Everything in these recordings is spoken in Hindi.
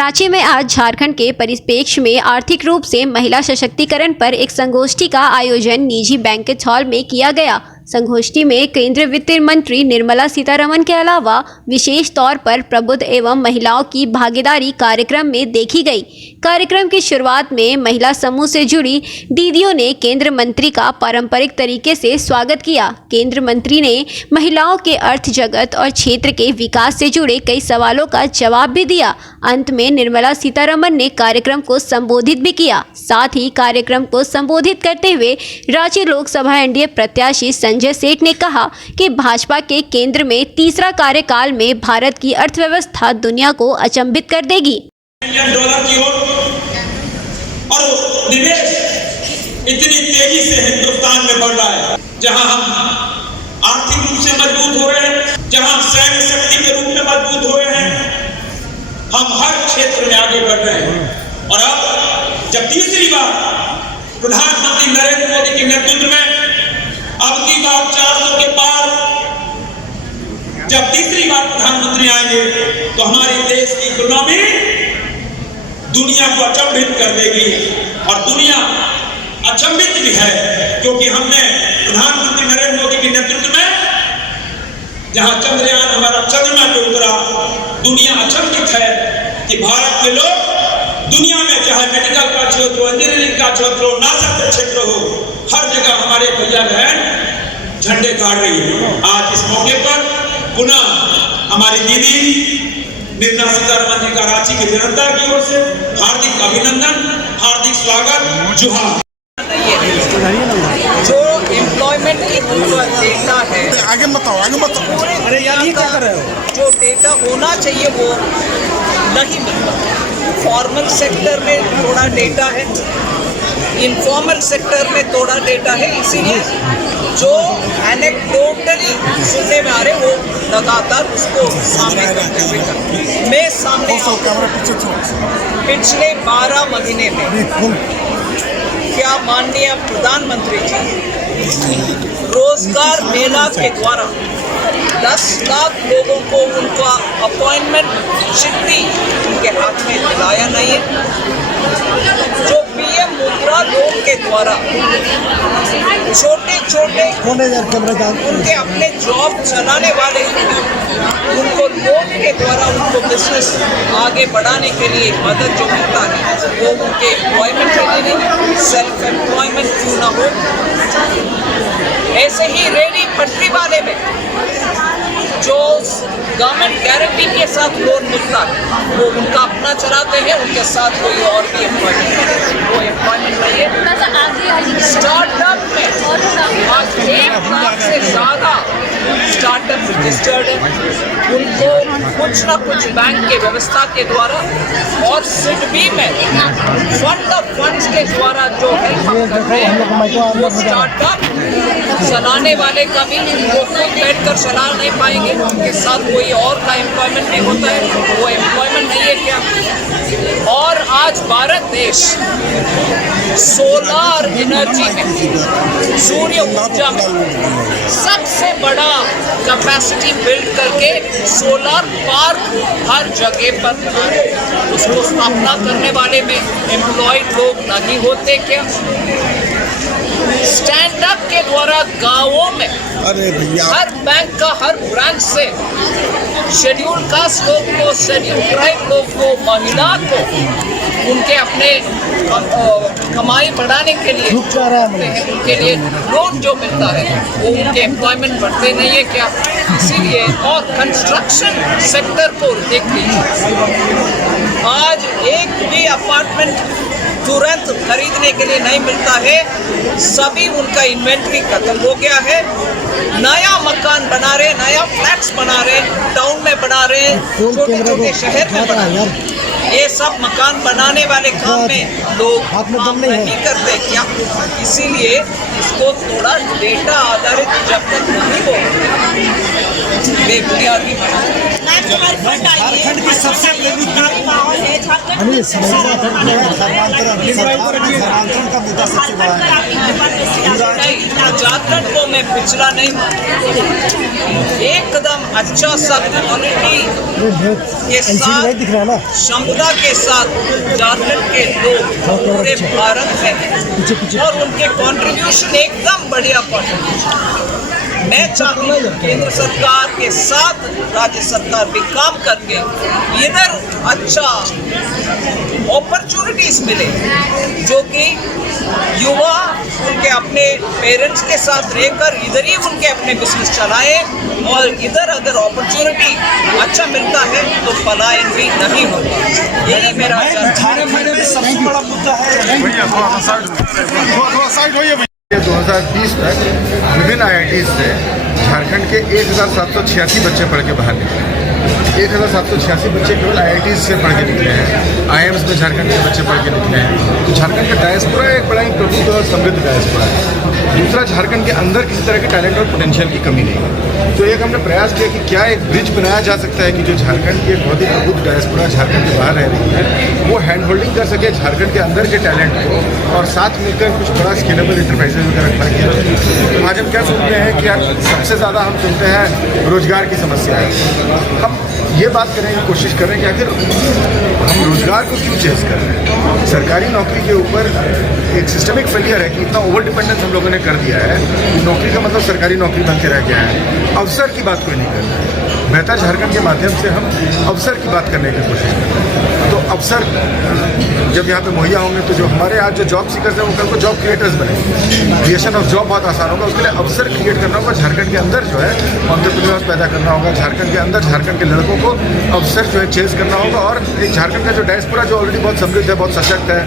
रांची में आज झारखंड के परिप्रेक्ष्य में आर्थिक रूप से महिला सशक्तिकरण पर एक संगोष्ठी का आयोजन निजी बैंकेट हॉल में किया गया। संगोष्ठी में केंद्रीय वित्त मंत्री निर्मला सीतारमण के अलावा विशेष तौर पर प्रबुद्ध एवं महिलाओं की भागीदारी कार्यक्रम में देखी गई। कार्यक्रम की शुरुआत में महिला समूह से जुड़ी दीदियों ने केंद्र मंत्री का पारंपरिक तरीके से स्वागत किया। केंद्र मंत्री ने महिलाओं के अर्थ जगत और क्षेत्र के विकास से जुड़े कई सवालों का जवाब भी दिया। अंत में निर्मला सीतारमण ने कार्यक्रम को संबोधित भी किया। साथ ही कार्यक्रम को संबोधित करते हुए रांची लोकसभा एनडीए प्रत्याशी संजय सेठ ने कहा कि भाजपा के केंद्र में तीसरा कार्यकाल में भारत की अर्थव्यवस्था दुनिया को अचंभित कर देगी। $1 की ओर और निवेश इतनी तेजी से हिंदुस्तान में बढ़ रहा है, जहां हम आर्थिक रूप से मजबूत हो रहे हैं, जहां सैन्य शक्ति के रूप में मजबूत हो रहे हैं, हम हर क्षेत्र में आगे बढ़ रहे हैं। और अब जब तीसरी बार प्रधानमंत्री नरेंद्र मोदी के नेतृत्व में अब की बार 400 के पार जब तीसरी बार प्रधानमंत्री आएंगे तो हमारे देश की इकोनॉमी दुनिया को अचंभित कर देगी। और दुनिया अचंभित भी है क्योंकि हमने प्रधानमंत्री नरेंद्र मोदी के नेतृत्व में जहां चंद्रयान हमारा चंद्रमा पे उतरा, दुनिया अचंभित है कि भारत के लोग दुनिया में चाहे मेडिकल का क्षेत्र हो, इंजीनियरिंग का क्षेत्र हो, नासा का क्षेत्र हो, हर जगह हमारे भैया बहन झंडे गाड़ रही है। आज इस मौके पर पुनः हमारी दीदी निर्मला सीतारमण जी का रांची की जनता की ओर से हार्दिक अभिनंदन, हार्दिक स्वागत, जोहार। जो एम्प्लॉयमेंट की डेटा है, आगे बताओ अरे यार ये क्या कर रहे हो, जो डेटा होना चाहिए वो नहीं मिलता। फॉर्मल सेक्टर में थोड़ा डेटा है, इनफॉर्मल सेक्टर में थोड़ा डेटा है, इसीलिए जो एनेक्डोटली सुनने में आ रहे वो लगातार उसको सामने करते हुए मैं सामने पिछले 12 महीने में क्या माननीय प्रधानमंत्री जी रोजगार मेला के द्वारा 10 लाख लोगों को उनका अपॉइंटमेंट चिट्ठी उनके हाथ में दिलाया नहीं है। जो पीएम मुद्रा लोन के द्वारा छोटे छोटे उनके अपने जॉब चलाने वाले उनको लोन के द्वारा उनको बिजनेस आगे बढ़ाने के लिए मदद जो मिलता है वो उनके एम्प्लॉयमेंट के लिए नहीं, सेल्फ एम्प्लॉयमेंट क्यों ना हो। ऐसे ही रेडी पटरी वाले में जो गवर्नमेंट गारंटी के साथ लोन मिलता है वो उनका अपना चलाते हैं, उनके साथ कोई और भी एम्प्लॉयमेंट वो एम्प्लॉयमेंट नहीं है। स्टार्टअप में आज 1 लाख से ज़्यादा स्टार्टअप रजिस्टर्ड है, उनको कुछ ना कुछ बैंक के व्यवस्था के द्वारा और सिडबी में फंड ऑफ फंड्स के द्वारा जो हेल्प हम कर रहे हैं वो स्टार्टअप चलाने वाले का भी वो खुद बैठ कर चला नहीं पाएंगे, उनके साथ कोई और का एम्प्लॉयमेंट नहीं होता है, वो एम्प्लॉयमेंट नहीं है क्या। और आज भारत देश सोलर एनर्जी में, सूर्य ऊर्जा में सबसे बड़ा कैपेसिटी बिल्ड करके सोलर पार्क हर जगह पर बना रहे हैं। उसको स्थापना करने वाले में एम्प्लॉयड लोग नहीं होते क्या। स्टैंड अप के द्वारा गांवों में हर बैंक का हर ब्रांच से शेड्यूल कास्ट लोग को, शेड्यूल ट्राइब लोग को, महिला को उनके अपने कमाई बढ़ाने के लिए उनके लिए लोन जो मिलता है वो उनके एम्प्लॉयमेंट बढ़ते नहीं है क्या। इसीलिए और कंस्ट्रक्शन सेक्टर को देख लीजिए, आज एक भी अपार्टमेंट तुरंत खरीदने के लिए नहीं मिलता है, सभी उनका इन्वेंट्री खत्म हो गया है। नया मकान बना रहे, नया फ्लैट्स बना रहे, टाउन में बना रहे, छोटे छोटे शहर में बना रहे। ये सब मकान बनाने वाले काम में लोग काम नहीं करते क्या। इसीलिए इसको थोड़ा डेटा आधारित जब तक नहीं हो झारखंड की सबसे माहौल है, झारखंड अरे धर्मांतरण का मुद्दा सबसे बड़ा है। झारखंड को मैं पिछड़ा नहीं मानता, एकदम अच्छा सा क्वालिटी के साथ क्षमता के साथ झारखंड के लोग पूरे भारत में और उनके कंट्रीब्यूशन एकदम बढ़िया कंट्रीब्यूशन। मैं चाहती हूँ केंद्र सरकार के साथ राज्य सरकार भी काम करके इधर अच्छा अपॉर्चुनिटीज मिले, जो कि युवा उनके अपने पेरेंट्स के साथ रहकर इधर ही उनके अपने बिजनेस चलाए, और इधर अगर अपॉर्चुनिटी अच्छा मिलता है तो पलायन भी नहीं होगा। यही मेरा सबसे बड़ा मुद्दा है। 2020 तक विभिन्न IITs से झारखंड के 1786 बच्चे पढ़ के बाहर निकले। 1786 बच्चे केवल IITs से पढ़ के निकले हैं। IIMs में झारखंड के बच्चे पढ़ के निकले हैं। तो झारखंड का डायस्पोरा एक बड़ा ही प्रबुद्ध और समृद्ध डायस्पोरा है। दूसरा, झारखंड के अंदर किसी तरह के टैलेंट और पोटेंशियल की कमी नहीं है। तो एक हमने प्रयास किया कि क्या एक ब्रिज बनाया जा सकता है कि जो झारखंड की एक बहुत ही प्रबुद्ध डायस्पोरा झारखंड के बाहर रह रही है, वो हैंड होल्डिंग कर सके झारखंड के अंदर के टैलेंट को, और साथ मिलकर कुछ बड़ा स्केलेबल इंटरप्राइजेज वगैरह खड़ा किया। तो आज हम क्या सुनते हैं कि यार सबसे ज़्यादा हम सुनते हैं रोजगार की समस्या है। हम ये बात करने की कोशिश कर रहे हैं कि आखिर हम रोजगार को क्यों चेस कर रहे हैं। सरकारी नौकरी के ऊपर एक सिस्टमिक फेलियर है कि इतना ओवर डिपेंडेंस हम लोगों ने कर दिया है कि नौकरी का मतलब सरकारी नौकरी बन के रह गया है। अवसर की बात कोई नहीं कर रहा है। बेहतर झारखंड के माध्यम से हम अवसर की बात करने की कोशिश कर रहे हैं। तो अवसर जब यहाँ पे मुहैया होंगे तो जो हमारे आज जो जॉब सीकर्स हैं वो कल को जॉब क्रिएटर्स बनेंगे। क्रिएशन ऑफ जॉब बहुत आसान होगा। उसके लिए अवसर क्रिएट करना होगा। झारखंड के अंदर जो है एंटरप्रेन्योर्स पैदा करना होगा। झारखंड के अंदर झारखंड के लड़कों को अवसर जो है चेज करना होगा। और एक झारखंड का जो डायस्पोरा जो ऑलरेडी बहुत समृद्ध है, बहुत सशक्त है,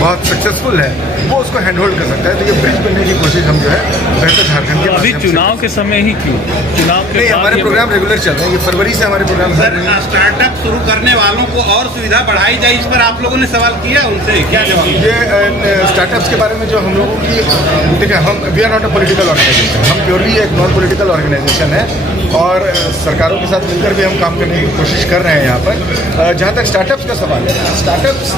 बहुत सक्सेसफुल है, वो उसको हैंड होल्ड कर सकता है। तो ये ब्रिज बनने की कोशिश हम जो है बेहतर झारखंड के अभी चुनाव के समय ही क्यों? चुनाव के नहीं, हमारे प्रोग्राम रेगुलर चल रहे हैं। ये फरवरी से हमारे प्रोग्राम स्टार्टअप शुरू करने वालों को और सुविधा बढ़ाई जाए, इस पर आप लोगों ने सवाल किया, उनसे क्या जवाब? ये स्टार्टअप्स के बारे में जो हम लोगों की, देखिए हम we are not a political organization, हम प्योरली एक नॉन पॉलिटिकल ऑर्गेनाइजेशन है, और सरकारों के साथ मिलकर भी हम काम करने की कोशिश कर रहे हैं यहाँ पर। जहाँ तक स्टार्टअप्स का सवाल है, स्टार्टअप्स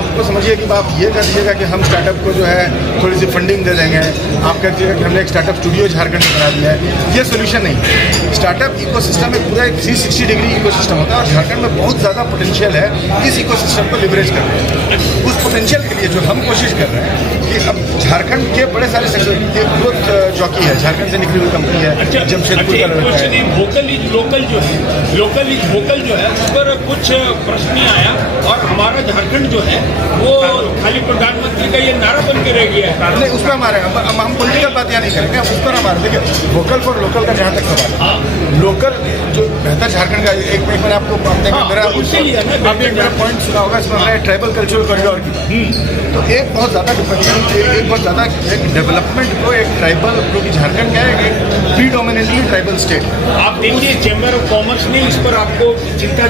आपको समझिए कि आप ये कर दीजिएगा कि हम स्टार्टअप को जो है थोड़ी सी फंडिंग दे देंगे, आप कह दीजिएगा कि हमने एक स्टार्टअप स्टूडियो झारखंड में बना दिया है। ये सोल्यूशन नहीं है। स्टार्टअप इकोसिस्टम एक पूरा एक 360 डिग्री इकोसिस्टम होता है, और झारखंड में बहुत ज़्यादा पोटेंशियल है इस इकोसिस्टम को लिवरेज करने। उस पोटेंशियल के लिए जो हम कोशिश कर रहे हैं कि अब झारखंड के बड़े सारे सेक्टर की ग्रोथ जॉकी है, झारखंड से निकली हुई कंपनी है, जमशेदपुर का लड़का है। वोकल इज लोकल जो है, लोकल इज वोकल जो है, उस पर कुछ प्रश्न आया, और हमारा झारखंड जो है वो खाली प्रधानमंत्री का ये नारा बन के रह गया है। नहीं, उस पर हमारे हम पॉलिटिकल बात यहाँ नहीं करेंगे, उस पर हमारे देखिए वोकल फॉर लोकल का जहाँ तक सवाल है, लोकल जो बेहतर झारखंड का एक मैंने आपको मेरा पॉइंट सुना होगा, इसमें हमने ट्राइबल कल्चरल कॉरिडोर की, तो एक बहुत ज़्यादा डिपेंडेंट, एक बहुत ज़्यादा एक डेवलपमेंट को एक ट्राइबल, क्योंकि झारखंड क्या है एक प्रीडोमिनेंटली ट्राइबल स्टेट। आप देखिए चैम्बर ऑफ कॉमर्स ने इस पर आपको चिंता